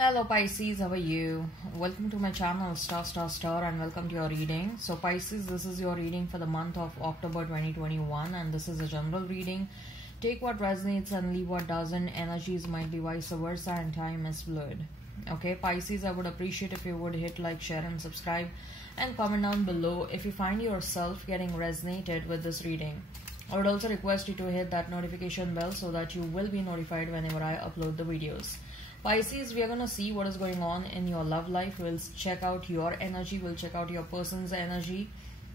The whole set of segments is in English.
Hello Pisces, how are you? Welcome to my channel Star and welcome to your reading. So Pisces, this is your reading for the month of October 2021 and this is a general reading. Take what resonates and leave what doesn't. Energies might be vice versa and time is fluid. Okay Pisces, I would appreciate if you would hit like, share and subscribe and comment down below if you find yourself getting resonated with this reading. I would also request you to hit that notification bell so that you will be notified whenever I upload the videos. Pisces, we are going to see what is going on in your love life. We'll check out your energy. We'll check out your person's energy.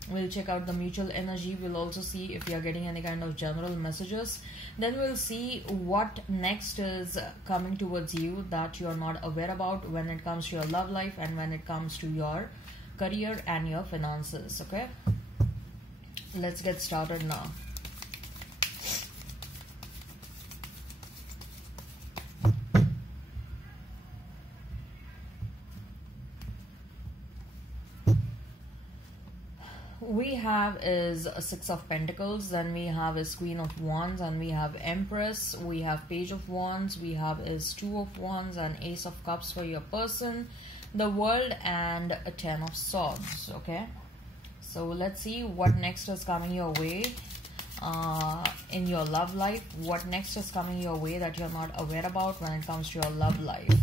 We'll check out the mutual energy. We'll also see if you are getting any kind of general messages. Then we'll see what next is coming towards you that you are not aware about when it comes to your love life and when it comes to your career and your finances. Okay, let's get started now. We have is a Six of Pentacles, then we have is Queen of Wands, and we have Empress, we have Page of Wands, we have is Two of Wands and Ace of Cups for your person, the World, and a Ten of Swords. Okay, so let's see what next is coming your way in your love life. What next is coming your way that you're not aware about when it comes to your love life.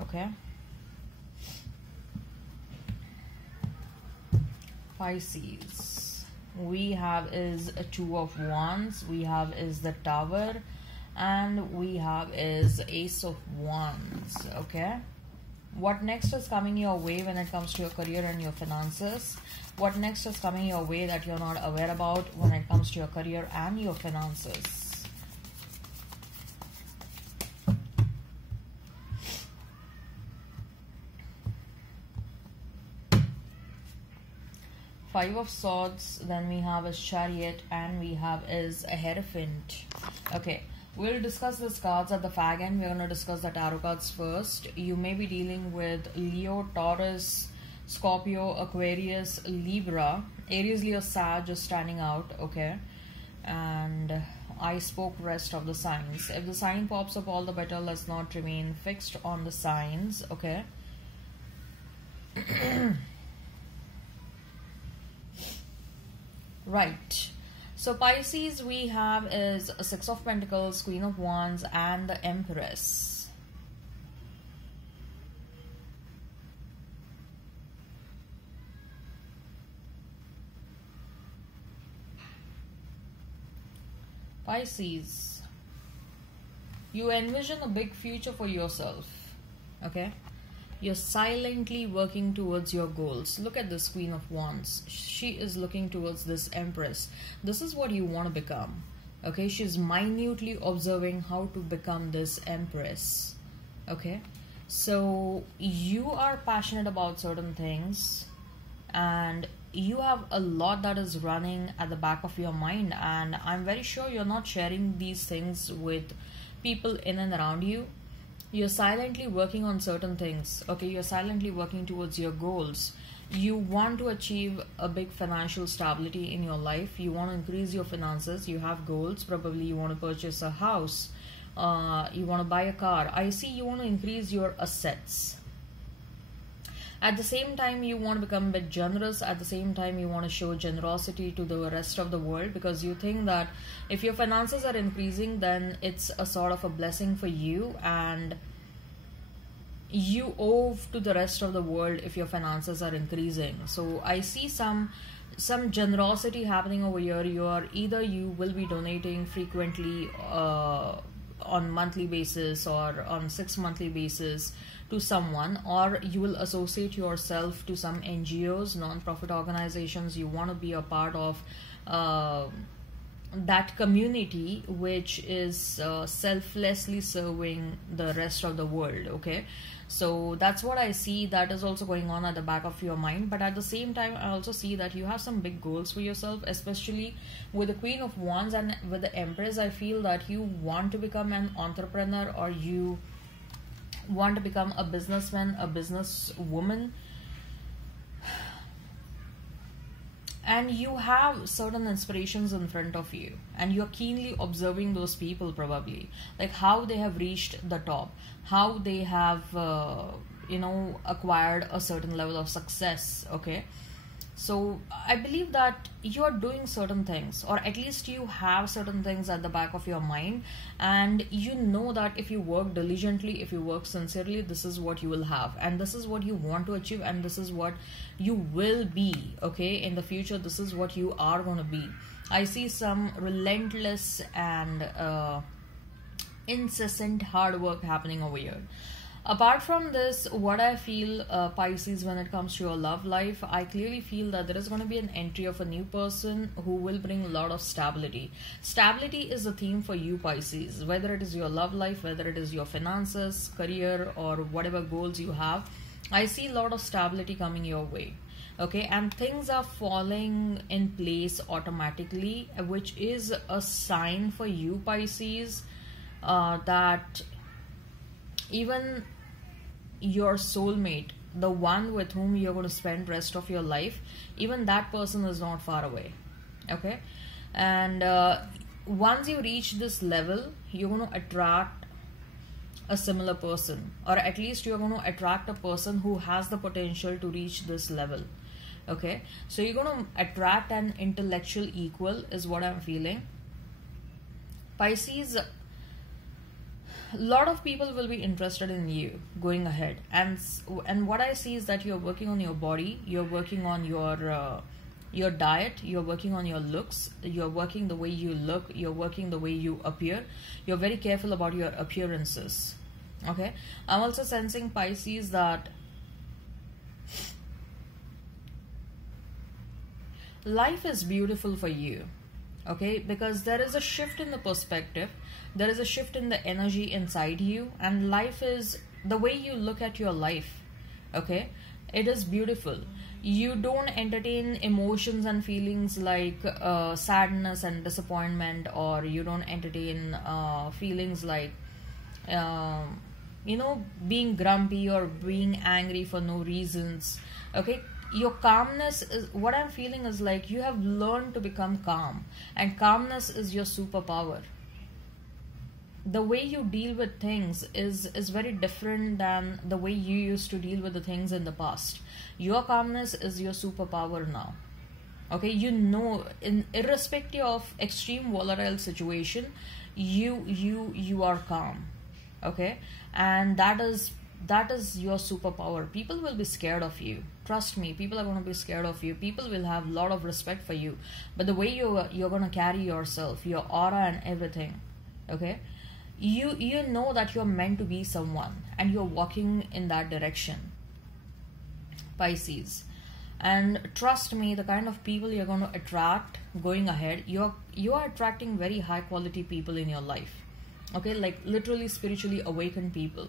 Okay, Pisces, we have is a Two of Wands, we have is the Tower, and we have is Ace of Wands. Okay, what next is coming your way when it comes to your career and your finances? What next is coming your way that you're not aware about when it comes to your career and your finances? Five of Swords, then we have a Chariot, and we have is a Hierophant. Okay, we'll discuss these cards at the fag end. We're going to discuss the tarot cards first. You may be dealing with Leo, Taurus, Scorpio, Aquarius, Libra, Aries, Leo, Sag just standing out. Okay, and I spoke rest of the signs. If the sign pops up, all the better. Let's not remain fixed on the signs. Okay. Right, so Pisces, we have is a Six of Pentacles, Queen of Wands, and the Empress. Pisces, you envision a big future for yourself. Okay, you're silently working towards your goals. Look at this Queen of Wands. She is looking towards this Empress. This is what you want to become. Okay, she's minutely observing how to become this Empress. Okay, so you are passionate about certain things and you have a lot that is running at the back of your mind, and I'm very sure you're not sharing these things with people in and around you. You're silently working on certain things. Okay, you're silently working towards your goals. You want to achieve a big financial stability in your life. You want to increase your finances. You have goals. Probably you want to purchase a house. You want to buy a car. I see you want to increase your assets. At the same time, you want to become a bit generous. At the same time, you want to show generosity to the rest of the world because you think that if your finances are increasing, then it's a sort of a blessing for you and you owe to the rest of the world if your finances are increasing. So I see some generosity happening over here. You will be donating frequently on monthly basis or on 6 monthly basis to someone, or you will associate yourself to some NGOs, non-profit organizations. You want to be a part of that community which is selflessly serving the rest of the world. Okay, so that's what I see that is also going on at the back of your mind. But at the same time, I also see that you have some big goals for yourself, especially with the Queen of Wands and with the Empress. I feel that you want to become an entrepreneur, or you want to become a businessman, a businesswoman. and you have certain inspirations in front of you, and you're keenly observing those people, probably like how they have reached the top, how they have acquired a certain level of success. Okay, so I believe that you are doing certain things, or at least you have certain things at the back of your mind, and you know that if you work diligently, if you work sincerely, this is what you will have, and this is what you want to achieve, and this is what you will be. Okay, in the future, this is what you are going to be. I see some relentless and incessant hard work happening over here. Apart from this, what I feel, Pisces, when it comes to your love life, I clearly feel that there is going to be an entry of a new person who will bring a lot of stability. Stability is the theme for you, Pisces, whether it is your love life, whether it is your finances, career, or whatever goals you have. I see a lot of stability coming your way. Okay, and things are falling in place automatically, which is a sign for you, Pisces, that even your soulmate, the one with whom you're going to spend rest of your life, even that person is not far away. Okay, and once you reach this level, you're going to attract a similar person, or at least you're going to attract a person who has the potential to reach this level. Okay, so you're going to attract an intellectual equal, is what I'm feeling, Pisces. A lot of people will be interested in you going ahead, and what I see is that you're working on your body, you're working on your diet, you're working on your looks, you're working the way you look, you're working the way you appear. You're very careful about your appearances. Okay, I'm also sensing, Pisces, that life is beautiful for you. Okay, because there is a shift in the perspective, there is a shift in the energy inside you, and life is the way you look at your life. Okay, it is beautiful. You don't entertain emotions and feelings like sadness and disappointment, or you don't entertain feelings like being grumpy or being angry for no reasons. Okay, your calmness is what I'm feeling, is like you have learned to become calm, and calmness is your superpower. The way you deal with things is very different than the way you used to deal with the things in the past. Your calmness is your superpower now. Okay, irrespective of extreme volatile situation, you are calm. Okay, and that is your superpower. People will be scared of you. Trust me, people are going to be scared of you. People will have a lot of respect for you. But the way you're going to carry yourself, your aura and everything, okay? You know that you're meant to be someone, and you're walking in that direction, Pisces. And trust me, the kind of people you're going to attract going ahead, you are attracting very high quality people in your life. Okay, like literally spiritually awakened people.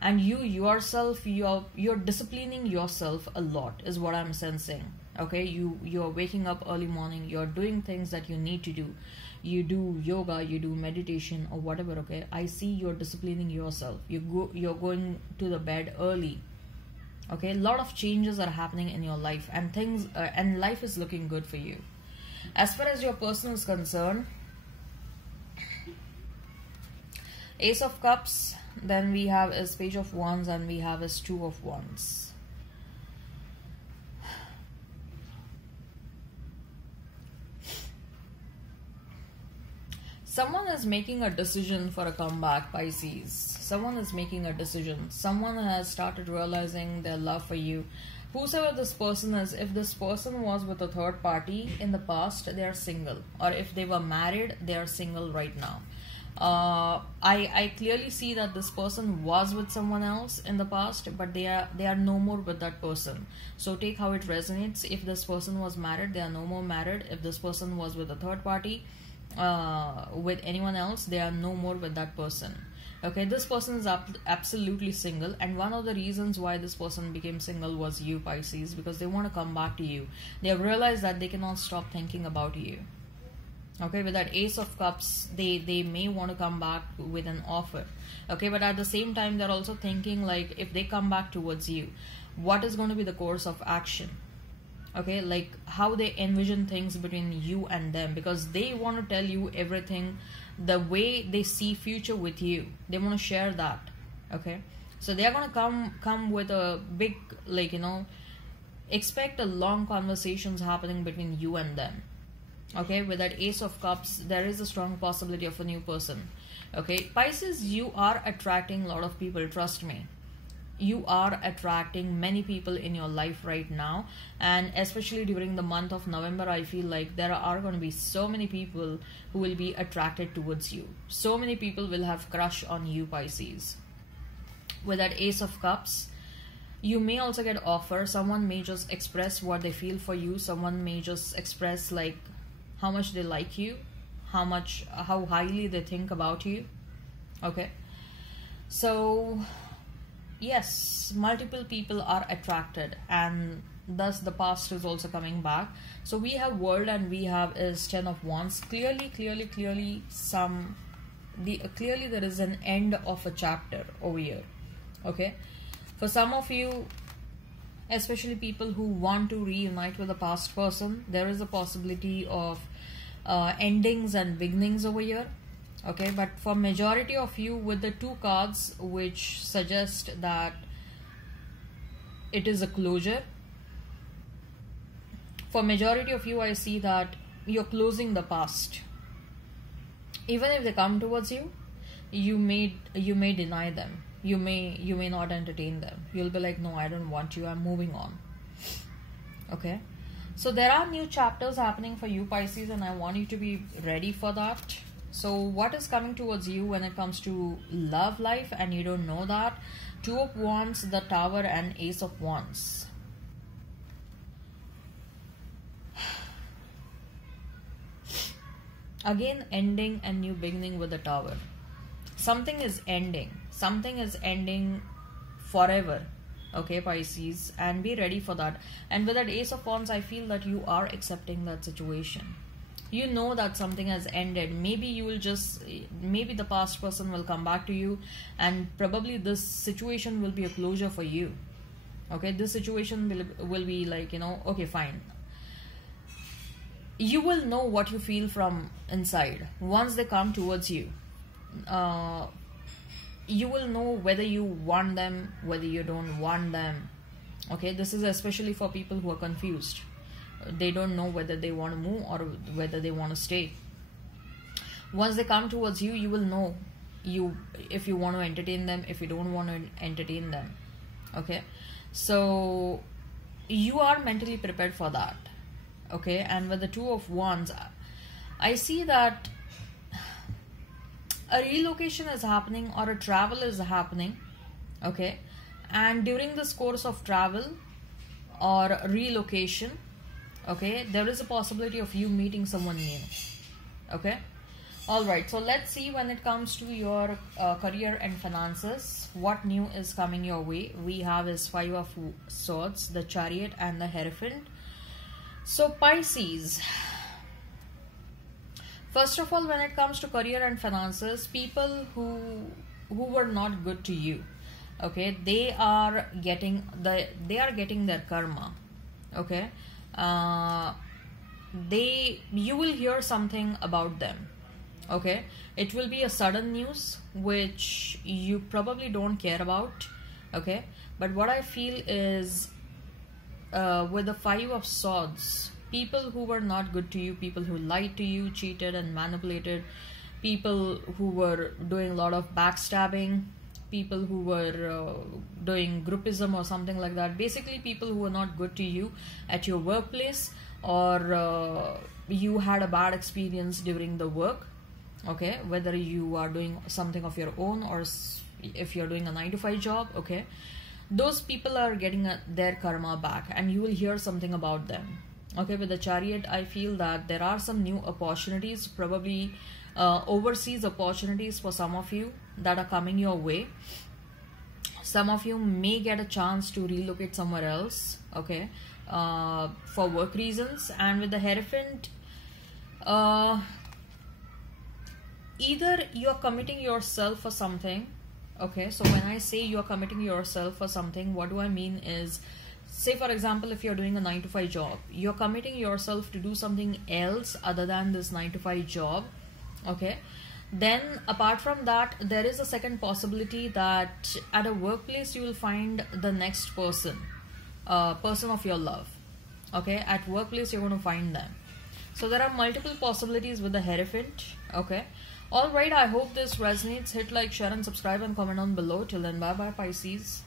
And you yourself, you're disciplining yourself a lot, is what I'm sensing. Okay, you're waking up early morning, you're doing things that you need to do. You do yoga, you do meditation or whatever. Okay, I see you're disciplining yourself. You're going to the bed early. Okay, a lot of changes are happening in your life, and things and life is looking good for you. As far as your person is concerned, Ace of Cups, then we have is Page of Wands, and we have is Two of Wands. Someone is making a decision for a comeback, Pisces. Someone is making a decision. Someone has started realizing their love for you. Whosoever this person is, if this person was with a third party in the past, they are single. Or if they were married, they are single right now. I clearly see that this person was with someone else in the past, but they are no more with that person. So take how it resonates. If this person was married, they are no more married. If this person was with a third party, with anyone else, they are no more with that person. Okay, this person is absolutely single, and one of the reasons why this person became single was you, Pisces, because they want to come back to you. They have realized that they cannot stop thinking about you. Okay, with that Ace of Cups, they may want to come back with an offer. Okay, but at the same time, they're also thinking like, if they come back towards you, what is going to be the course of action? Okay, like how they envision things between you and them, because they want to tell you everything, the way they see future with you. They want to share that. Okay, so they are going to come with a big, like, expect a long conversations happening between you and them. Okay, with that Ace of Cups, there is a strong possibility of a new person. Okay, Pisces, you are attracting a lot of people, trust me. You are attracting many people in your life right now, and especially during the month of November, I feel like there are going to be so many people who will be attracted towards you. So many people will have crush on you, Pisces. With that Ace of Cups, you may also get offer. Someone may just express what they feel for you. Someone may just express like how much they like you, how highly they think about you. Okay, so yes, multiple people are attracted, and thus the past is also coming back. So we have World and we have is 10 of Wands. Clearly clearly there is an end of a chapter over here. Okay, for some of you, especially people who want to reunite with a past person, there is a possibility of endings and beginnings over here. Okay, but for majority of you, with the 2 cards which suggest that it is a closure, for majority of you, I see that you're closing the past. Even if they come towards you, you may deny them. You may not entertain them. You'll be like, no, I don't want you, I'm moving on. Okay, so there are new chapters happening for you, Pisces, and I want you to be ready for that. So what is coming towards you when it comes to love life and you don't know that? 2 of Wands, the Tower, and Ace of Wands. Again, ending and new beginning with the Tower. Something is ending. Something is ending forever. Okay, Pisces, and be ready for that. And with that Ace of Wands, I feel that you are accepting that situation. You know that something has ended. Maybe maybe the past person will come back to you, and probably this situation will be a closure for you. Okay, this situation will be like, okay, fine. You will know what you feel from inside once they come towards you. You will know whether you want them, whether you don't want them. Okay, this is especially for people who are confused. They don't know whether they want to move or whether they want to stay. Once they come towards you, you will know if you want to entertain them, if you don't want to entertain them. Okay, so you are mentally prepared for that. Okay, and with the 2 of Wands, I see that a relocation is happening or a travel is happening. Okay, and during this course of travel or relocation, okay, there is a possibility of you meeting someone new. Okay, all right, so let's see when it comes to your career and finances, what new is coming your way. We have is 5 of Swords, the Chariot, and the Hierophant. So Pisces, first of all, when it comes to career and finances, people who were not good to you, okay, they are getting their karma. Okay, you will hear something about them. Okay, it will be a sudden news which you probably don't care about. Okay, but what I feel is with the 5 of Swords, people who were not good to you, people who lied to you, cheated and manipulated, people who were doing a lot of backstabbing, people who were doing groupism or something like that, basically people who were not good to you at your workplace, or you had a bad experience during the work. Okay, whether you are doing something of your own or if you're doing a 9-to-5 job. Okay, those people are getting their karma back, and you will hear something about them. Okay, with the Chariot, I feel that there are some new opportunities, probably overseas opportunities for some of you that are coming your way. Some of you may get a chance to relocate somewhere else. Okay, for work reasons. And with the Hierophant, either you're committing yourself for something. Okay, so when I say you're committing yourself for something, what do I mean is say for example, if you're doing a 9 to 5 job, you're committing yourself to do something else other than this 9 to 5 job, okay? Then apart from that, there is a second possibility that at a workplace you will find the next person, person of your love, okay? At workplace you're going to find them. So there are multiple possibilities with the Hierophant, okay? Alright, I hope this resonates. Hit like, share and subscribe and comment down below. Till then, bye bye Pisces.